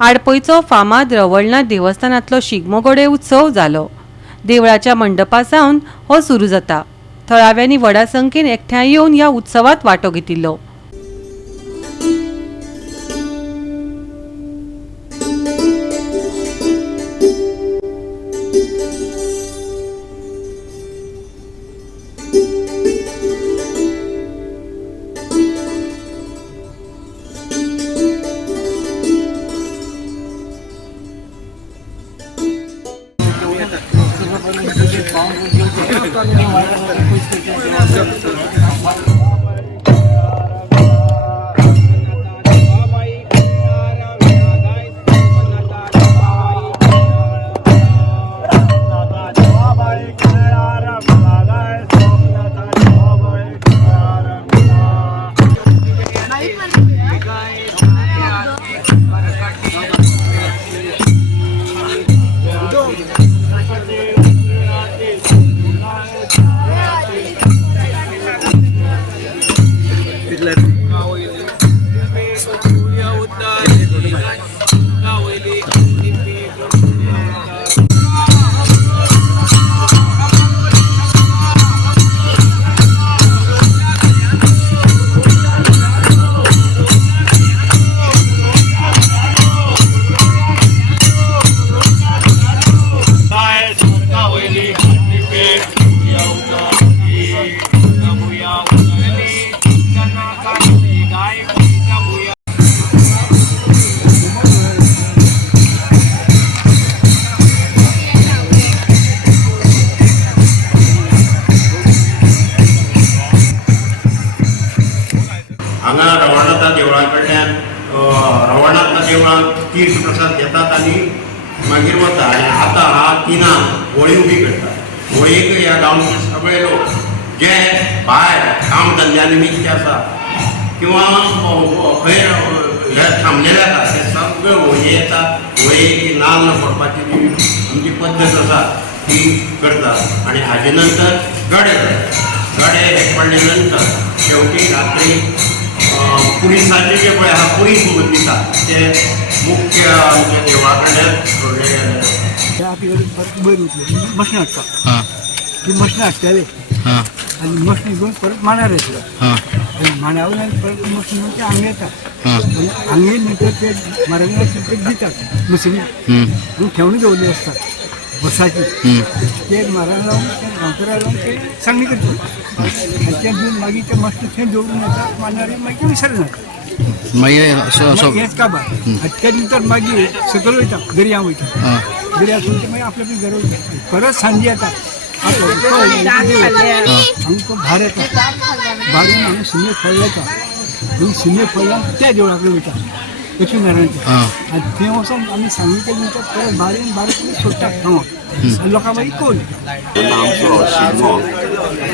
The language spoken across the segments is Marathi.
आडपयचो फामाद रवळनाथ देवस्थानांतलो शिगमोगोडे उत्सव जालो। देवळाच्या मंडपा सावन हो सुरू जाता। थळाव्यांनी व्हडा संख्येन एकठांय येवन ह्या उत्सवात वांटो घेतिल्लो। हांगा रवळनाथ देवळा कडल्यान रवळनाथ देवळान तीर्थ प्रसाद घेतात आनी मागीर वता। आनी आतां हा तिनां होळी उबी करतात। होळयेक ह्या गांवचे सगळे लोक जे भायर काम धंद्या निमित्त आसा किंवा खंय हे थांबलेले आसा ते सगळे होळये येतात। होळयेक नाल्ल फोडपाची जी आमची पद्दत आसा ती करतात। आनी हाजे नंतर गडे हे पडले नंतर शेवटी रात्री पुलिसांचे जे पळय आहा पुलीस म्हणून दितात ते मुख्य आमच्या देवळा कडल्यान सोडले गेले। मशीन हाडटा ती मशीन हाडटाले आनी मशीन घेवन परत मांडार येतलो आनी मांड्या वयल्यान परत मशीन घेवन ते हांगा येतात। हांगा नंतर ते मारांगाक ते दितात मशिनी आनी ठेवणी दवरली आसतात बसाची। ते मारांक लावन ते गांवकारांक लावन ते सांगणी करतात आनी ते घेवन मागीर ते मशीन थंय दवरून येतात मांडार मागीर विसर्जन जाता। मागीर हेच काबार आनी ते नंतर मागीर सकयल वयता दर्या वयता। दर्यासून ते मागीर आपल्या घरा वयता परत सांजे येतात। आमकां भार येता भारून आमी शिमे फळ येता आनी शिमे फळान त्या देवळा कडेन वयता लक्ष्मीनारायणाच्या आनी थंय वचोन आमी सांगली केली नंतर परत बारीक सोडटात हांगा लोकां मागीर कळून जेन्ना आमचो शिगमो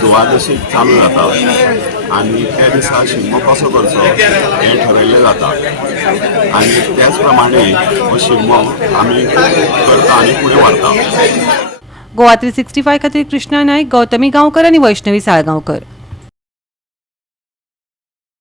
द्वादशीक चालू जाता आनी त्या दिसा शिगमो कसो करचो हें ठरयल्लें जाता आनी त्याच प्रमाणे हो शिगमो आमी करता आनी फुडें व्हरता। गोवा 365 खातीर कृष्णा नायक, गौतमी गांवकर आनी वैष्णवी साळगांवकर।